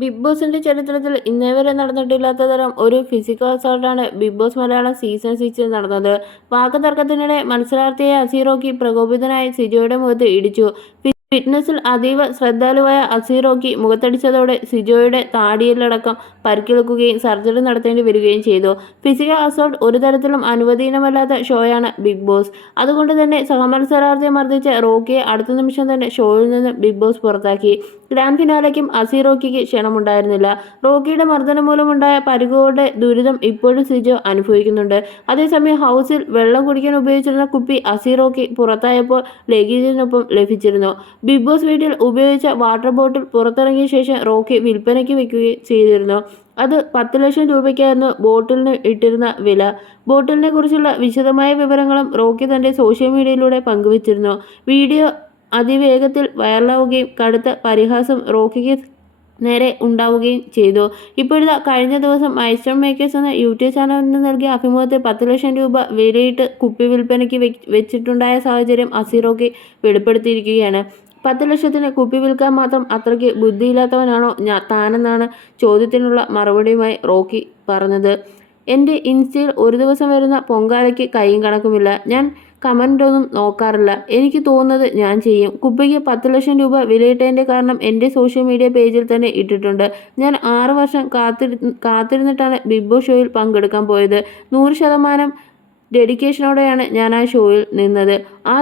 Big ബോസിന്റെ ചരിത്രത്തിൽ ഇന്നേവരെ നടന്നിട്ടില്ലാത്ത തരം ഒരു ഫിസിക്കൽ അസോൾട്ടാണ് ബിഗ് ബോസ് മലയാളം സീസൺ 6 നടന്നത്. വാക്കുതർക്കത്തിനിടെ മത്സരാർത്ഥിയായ അസീറോക്കി പ്രകോപിതനായി സിജോയുടെ മുഖത്ത് ഇടിച്ചു. ഫിറ്റ്നസിൽ അതീവ ശ്രദ്ധാലുവായ അസീറോക്കി മുഖത്തടിച്ചതോടെ സിജോയുടെ താടിയിലടക്കം പരിക്കേൽക്കുകയും സർജറി നടത്തേണ്ടി വരികയും ചെയ്തു. ഫിസിക്കൽ അസോൾട്ട് ഒരു തരത്തിലും അനുവദനീയമല്ലാത്ത ഷോയാണ് ബിഗ് ബോസ്. അതുകൊണ്ട് തന്നെ സഹമത്സരാർത്ഥിയെ മർദ്ദിച്ച റോക്കിയെ അടുത്ത നിമിഷം തന്നെ ഷോയിൽ നിന്ന് ബിഗ് ബോസ് പുറത്താക്കി. ഗ്രാൻഡ് ഫിനാലയ്ക്കും അസീറോക്കിക്ക് ക്ഷണമുണ്ടായിരുന്നില്ല. റോക്കിയുടെ മർദ്ദനം മൂലമുണ്ടായ പരിക്കുകളുടെ ദുരിതം ഇപ്പോഴും സിജോ അനുഭവിക്കുന്നുണ്ട്. അതേസമയം ഹൗസിൽ വെള്ളം കുടിക്കാൻ ഉപയോഗിച്ചിരുന്ന കുപ്പി അസീറോക്കി പുറത്തായപ്പോൾ ലഗേജിനൊപ്പം ലഭിച്ചിരുന്നു. ബിഗ് ബോസ് വീട്ടിൽ ഉപയോഗിച്ച വാട്ടർ ബോട്ടിൽ പുറത്തിറങ്ങിയ ശേഷം റോക്കി വിൽപ്പനയ്ക്ക് വെക്കുകയും ചെയ്തിരുന്നു. അത് 10 ലക്ഷം രൂപയ്ക്കായിരുന്നു ബോട്ടിലിന് ഇട്ടിരുന്ന വില. ബോട്ടിലിനെ കുറിച്ചുള്ള വിശദമായ വിവരങ്ങളും റോക്കി തന്റെ സോഷ്യൽ മീഡിയയിലൂടെ പങ്കുവച്ചിരുന്നു. വീഡിയോ അതിവേഗത്തിൽ വൈറലാവുകയും കടുത്ത പരിഹാസം റോക്കിക്ക് നേരെ ഉണ്ടാവുകയും ചെയ്തു. ഇപ്പോഴിതാ കഴിഞ്ഞ ദിവസം മൈസ്റ്റർ മേക്കേഴ്സ് എന്ന യൂട്യൂബ് ചാനലിന് നൽകിയ അഭിമുഖത്തിൽ 10 ലക്ഷം രൂപ വിലയിട്ട് കുപ്പി വിൽപ്പനയ്ക്ക് വെച്ചിട്ടുണ്ടായ സാഹചര്യം അസീറോക്കി വെളിപ്പെടുത്തിയിരിക്കുകയാണ്. 10 ലക്ഷത്തിന് കുപ്പി വിൽക്കാൻ മാത്രം അത്രയ്ക്ക് ബുദ്ധിയില്ലാത്തവനാണോ താനെന്നാണ് ചോദ്യത്തിനുള്ള മറുപടിയുമായി റോക്കി പറഞ്ഞത്. എൻ്റെ ഇൻസ്റ്റയിൽ ഒരു ദിവസം വരുന്ന പൊങ്കാലയ്ക്ക് കൈയും കണക്കുമില്ല. ഞാൻ കമൻ്റൊന്നും നോക്കാറില്ല. എനിക്ക് തോന്നുന്നത് ഞാൻ ചെയ്യും. കുപ്പിക്ക് 10 ലക്ഷം രൂപ വിലയിട്ടതിൻ്റെ കാരണം എൻ്റെ സോഷ്യൽ മീഡിയ പേജിൽ തന്നെ ഇട്ടിട്ടുണ്ട്. ഞാൻ 6 വർഷം കാത്തിരുന്നിട്ടാണ് ബിഗ് ബോസ് ഷോയിൽ പങ്കെടുക്കാൻ പോയത്. 100% ഡെഡിക്കേഷനോടെയാണ് ഞാൻ ആ ഷോയിൽ നിന്നത്. ആ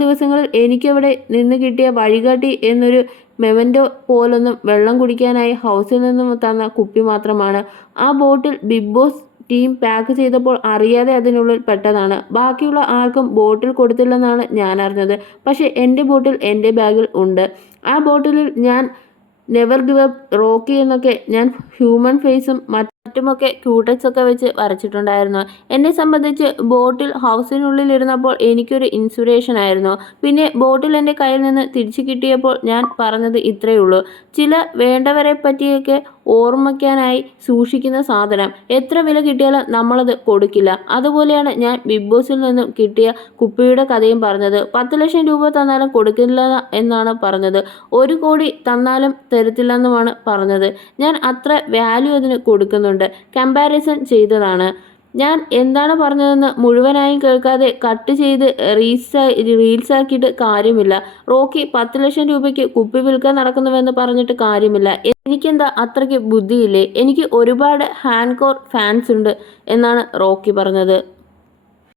ദിവസങ്ങളിൽ എനിക്കവിടെ നിന്ന് കിട്ടിയ വഴികാട്ടി എന്നൊരു മെമൻറ്റോ പോലൊന്നും വെള്ളം കുടിക്കാനായി ഹൗസിൽ നിന്നും തന്ന കുപ്പി മാത്രമാണ്. ആ ബോട്ടിൽ ബിഗ് ബോസ് ടീം പാക്ക് ചെയ്തപ്പോൾ അറിയാതെ അതിനുള്ളിൽ പെട്ടതാണ്. ബാക്കിയുള്ള ആർക്കും ബോട്ടിൽ കൊടുത്തില്ലെന്നാണ് ഞാൻ അറിഞ്ഞത്. പക്ഷേ എൻ്റെ ബോട്ടിൽ എൻ്റെ ബാഗിൽ ഉണ്ട്. ആ ബോട്ടിലിൽ ഞാൻ നെവർ ഗിവ് അപ്പ്, റോക്കി എന്നൊക്കെ ഞാൻ ഹ്യൂമൻ ഫേസും മറ്റുമൊക്കെ ക്യൂടെക്സൊക്കെ വെച്ച് വരച്ചിട്ടുണ്ടായിരുന്നു. എന്നെ സംബന്ധിച്ച് ബോട്ടിൽ ഹൗസിനുള്ളിലിരുന്നപ്പോൾ എനിക്കൊരു ഇൻസ്പിറേഷൻ ആയിരുന്നു. പിന്നെ ബോട്ടിൽ എൻ്റെ കയ്യിൽ നിന്ന് തിരിച്ചു കിട്ടിയപ്പോൾ ഞാൻ പറഞ്ഞത് ഇത്രയേ ഉള്ളൂ. ചില വേണ്ടവരെ പറ്റിയൊക്കെ ഓർമ്മിക്കാനായി സൂക്ഷിക്കുന്ന സാധനം എത്ര വില കിട്ടിയാലും നമ്മളത് കൊടുക്കില്ല. അതുപോലെയാണ് ഞാൻ ബിഗ് ബോസിൽ നിന്നും കിട്ടിയ കുപ്പിയുടെ കഥയും പറഞ്ഞത്. 10 ലക്ഷം രൂപ തന്നാലും കൊടുക്കില്ല എന്നാണ് പറഞ്ഞത്. 1 കോടി തന്നാലും തരത്തില്ലെന്നുമാണ് പറഞ്ഞത്. ഞാൻ അത്ര വാല്യൂ അതിന് കൊടുക്കുന്നുണ്ട്. കമ്പാരിസൺ ചെയ്തതാണ്. ഞാൻ എന്താണ് പറഞ്ഞതെന്ന് മുഴുവനായും കേൾക്കാതെ കട്ട് ചെയ്ത് റീൽസാക്കിയിട്ട് കാര്യമില്ല. റോക്കി 10 ലക്ഷം രൂപയ്ക്ക് കുപ്പി വിൽക്കാൻ നടക്കുന്നുവെന്ന് പറഞ്ഞിട്ട് കാര്യമില്ല. എനിക്കെന്താ അത്രയ്ക്ക് ബുദ്ധിയില്ലേ? എനിക്ക് ഒരുപാട് ഹാൻഡ് കോർ ഫാൻസ് ഉണ്ട് എന്നാണ് റോക്കി പറഞ്ഞത്.